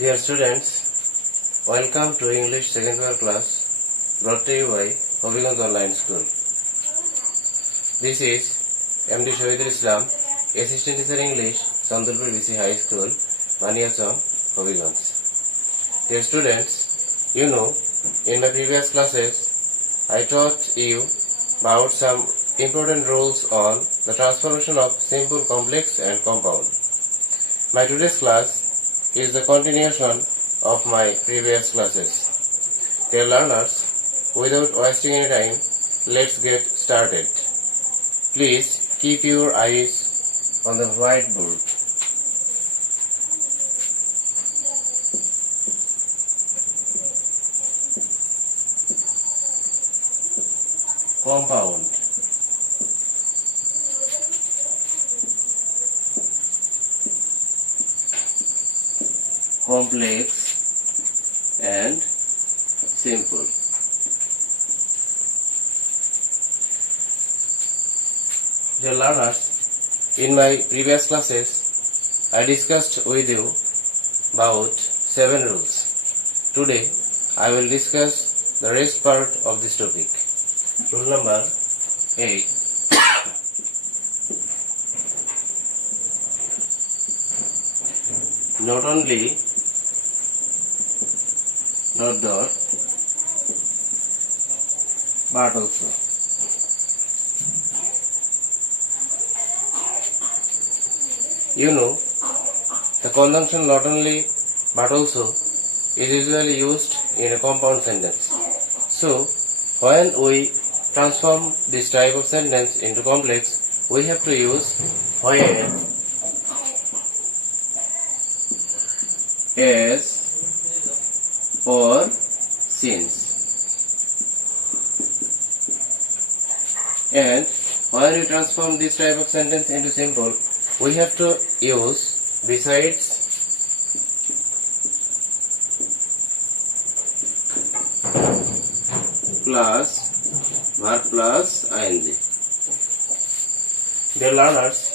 Dear students, welcome to English second year class brought to you by Hobiganj Online School. This is MD Shahidul Islam, Assistant Teacher English, Sandulpur BC High School, Maniacham, Hobiganj. Dear students, you know, in my previous classes, I taught you about some important rules on the transformation of simple, complex and compound. My today's class is the continuation of my previous classes. Dear learners, without wasting any time, let's get started. Please keep your eyes on the whiteboard. Compound. Complex and simple. Dear learners, in my previous classes, I discussed with you about 7 rules. Today, I will discuss the rest part of this topic. Rule number 8. Not only ... but also. You know, the conjunction not only but also is usually used in a compound sentence. So, when we transform this type of sentence into complex, we have to use when, as, or since. And when we transform this type of sentence into simple, we have to use besides, plus, verb plus ing. Dear learners,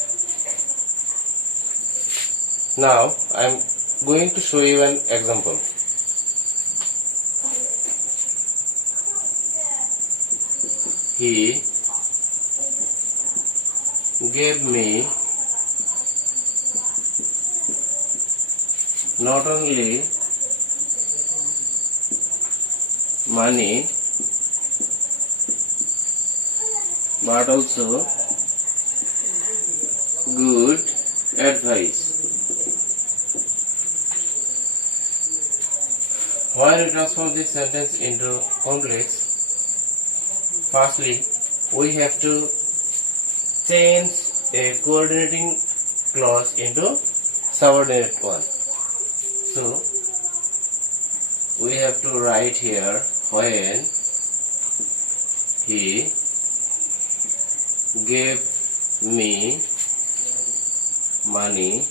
now I am going to show you an example. He gave me not only money but also good advice. When we transform this sentence into complex, firstly, we have to change a coordinating clause into subordinate one. So, we have to write here when he gave me money,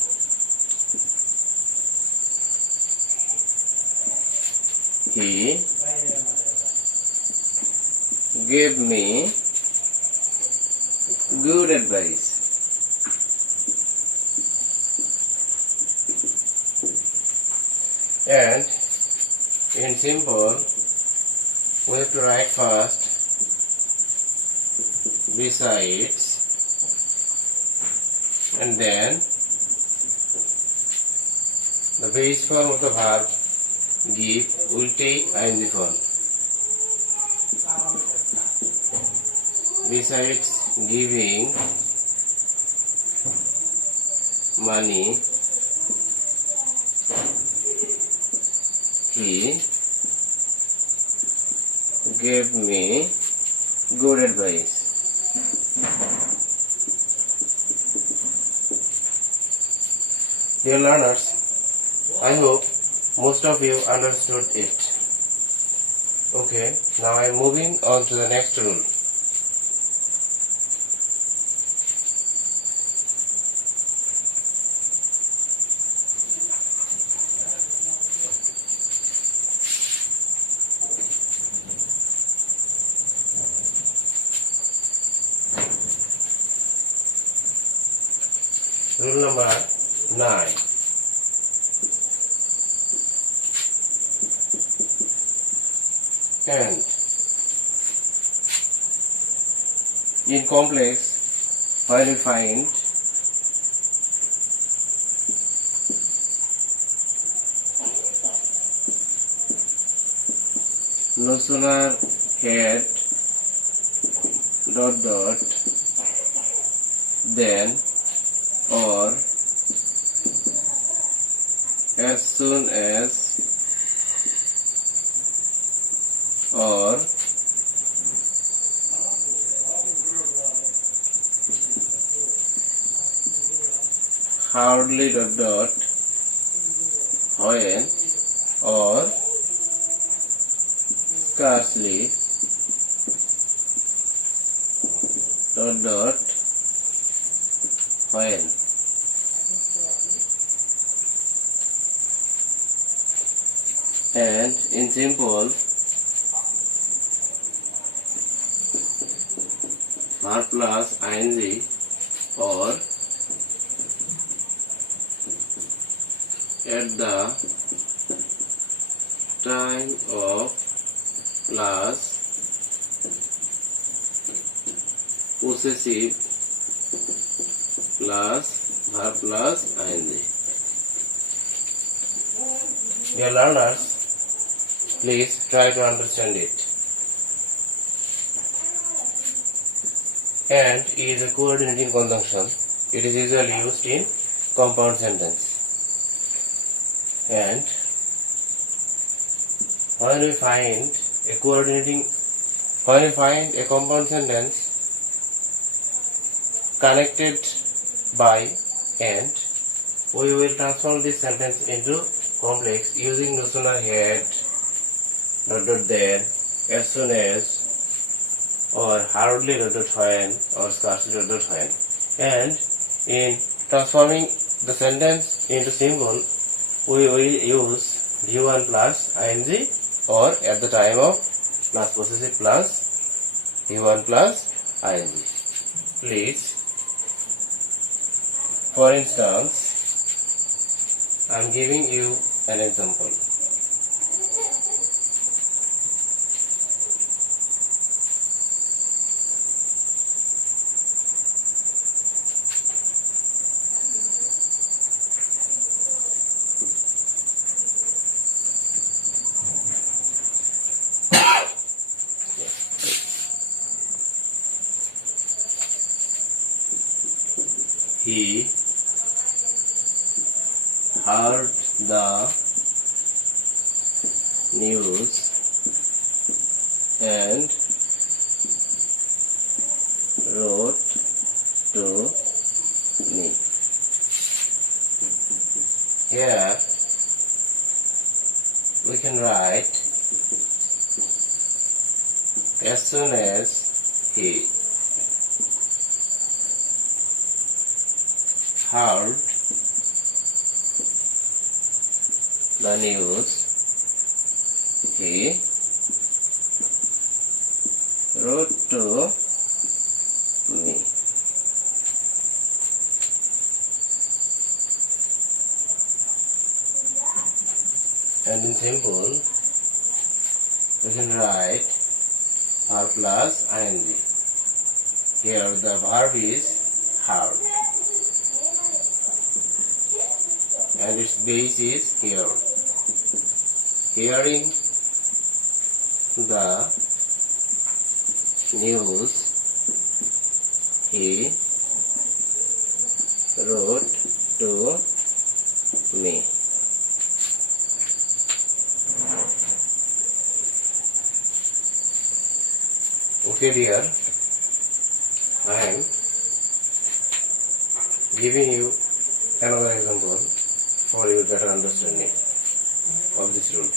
he gave me good advice. And in simple, we have to write first besides, and then the base form of the verb give will take ing form. Besides giving money, he gave me good advice. Dear learners, I hope most of you understood it. Okay, now I am moving on to the next rule. Rule number 9. And in complex, when we find notional head dot dot then or as soon as or hardly dot dot when or scarcely dot dot when. And in simple, verb plus ing or at the time of plus possessive plus verb plus ing. Dear learners, please try to understand it. And is a coordinating conjunction. It is usually used in compound sentence. And when we find a compound sentence connected by and, we will transform this sentence into complex using notional head dot dot then, as soon as, or hardly dot dot when, or scarcely dot dot when. And in transforming the sentence into symbol, we will use v1 plus ing or at the time of plus possessive plus v1 plus ing. Please, for instance, I am giving you an example. He heard the news and wrote to me. Here we can write as soon as he heard the news, he wrote to me. And in simple, we can write verb plus ing. Here the verb is heard, and its base is hear. Hearing the news, he wrote to me. Okay dear, I am giving you another example for your better understanding of this rule.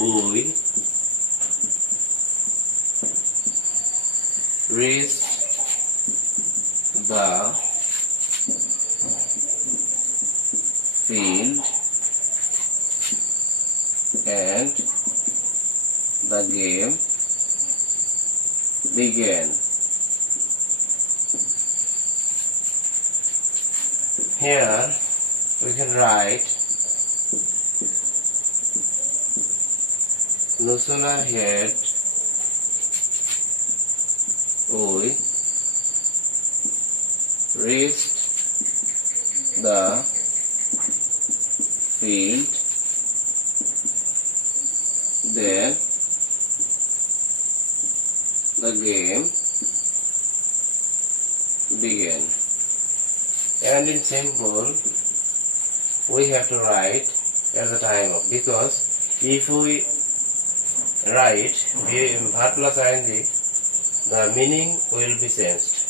We reached the field and the game began. Here we can write no sooner had we reached the field then the game began. And in simple, we have to write at the time of, because if we write verb plus ing, the meaning will be changed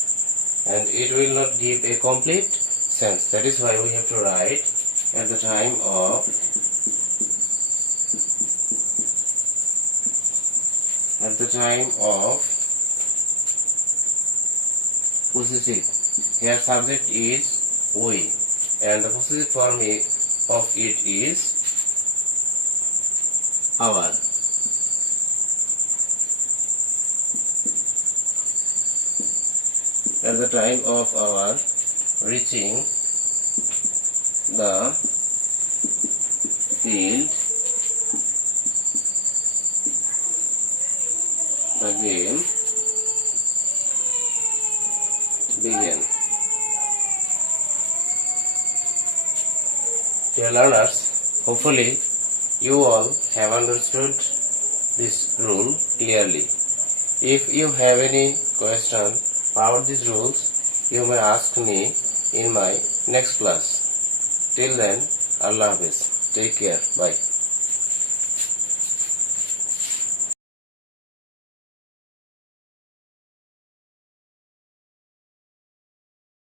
and it will not give a complete sense. That is why we have to write at the time of. At the time of possessive. Here subject is we and the possessive form of it is our. At the time of our reaching the field, the game began. Dear learners, hopefully you all have understood this rule clearly. If you have any question about these rules, you may ask me in my next class. Till then, Allah Hafiz. Take care. Bye.